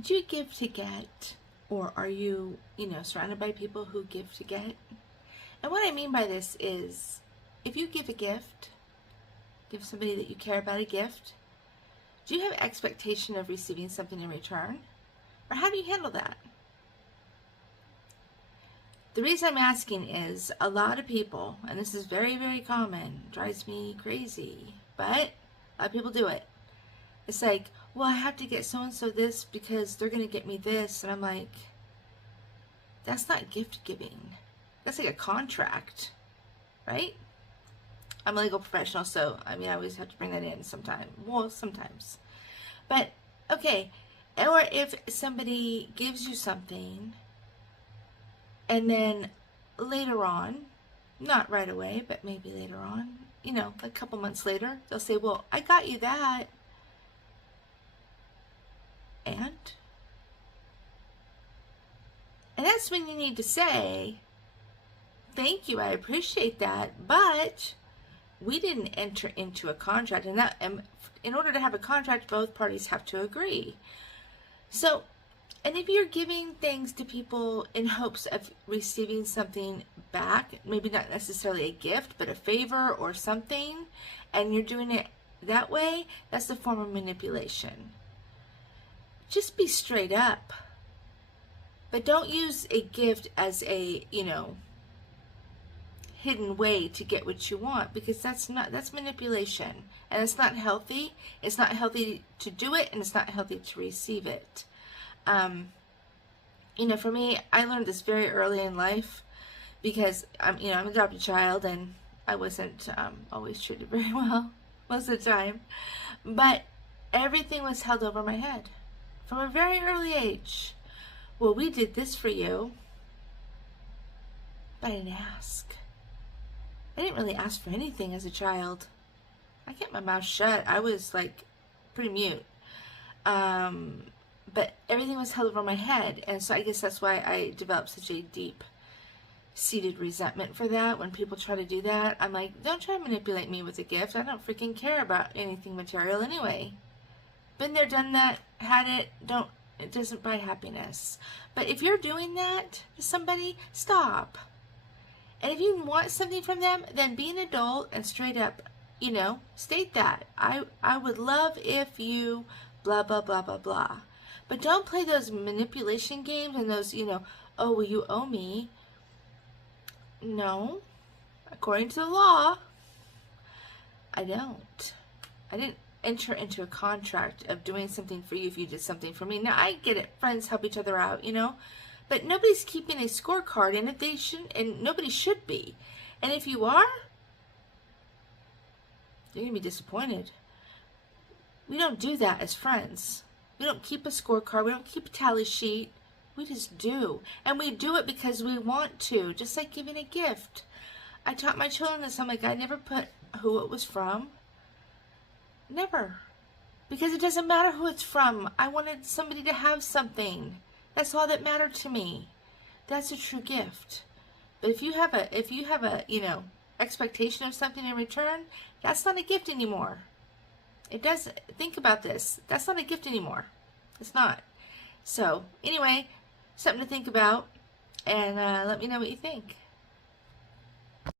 Do you give to get? Or are you, surrounded by people who give to get? And what I mean by this is, if you give a gift, give somebody that you care about a gift, do you have expectation of receiving something in return? Or how do you handle that? The reason I'm asking is a lot of people, and this is very, very common, drives me crazy, but a lot of people do it. It's like, well, I have to get so-and-so this because they're going to get me this. And I'm like, that's not gift giving. That's like a contract, right? I'm a legal professional, so, I always have to bring that in sometimes. Well, sometimes. But, okay, or if somebody gives you something, and then later on, not right away, but maybe later on, a couple months later, they'll say, well, I got you that. And that's when you need to say, thank you, I appreciate that, but we didn't enter into a contract. And in order to have a contract, both parties have to agree. So, and if you're giving things to people in hopes of receiving something back, maybe not necessarily a gift, but a favor or something, and you're doing it that way, that's a form of manipulation. Just be straight up. But don't use a gift as a, hidden way to get what you want, because that's manipulation, and it's not healthy. It's not healthy to do it, and it's not healthy to receive it. For me, I learned this very early in life because I'm an adopted child, and I wasn't always treated very well most of the time, but everything was held over my head from a very early age. Well, we did this for you, but I didn't ask. I didn't really ask for anything as a child. I kept my mouth shut. I was like pretty mute. But everything was held over my head. And so I guess that's why I developed such a deep-seated resentment for that. When people try to do that, I'm like, don't try to manipulate me with a gift. I don't freaking care about anything material anyway. Been there, done that, had it, it doesn't buy happiness. But if you're doing that to somebody, stop. And if you want something from them, then be an adult and straight up, state that. I would love if you blah, blah, blah, blah, blah. But don't play those manipulation games and those, oh, well, you owe me. No. According to the law, I don't. I didn't enter into a contract of doing something for you if you did something for me. Now, I get it. Friends help each other out, But nobody's keeping a scorecard, and if they shouldn't, and nobody should be. And if you are, you're going to be disappointed. We don't do that as friends. We don't keep a scorecard. We don't keep a tally sheet. We just do. And we do it because we want to, just like giving a gift. I taught my children this. I'm like, I never put who it was from. Never. Because it doesn't matter who it's from. I wanted somebody to have something. That's all that mattered to me. That's a true gift. But if you have a expectation of something in return, that's not a gift anymore. It does. Think about this. That's not a gift anymore. It's not. So, anyway, something to think about, and let me know what you think.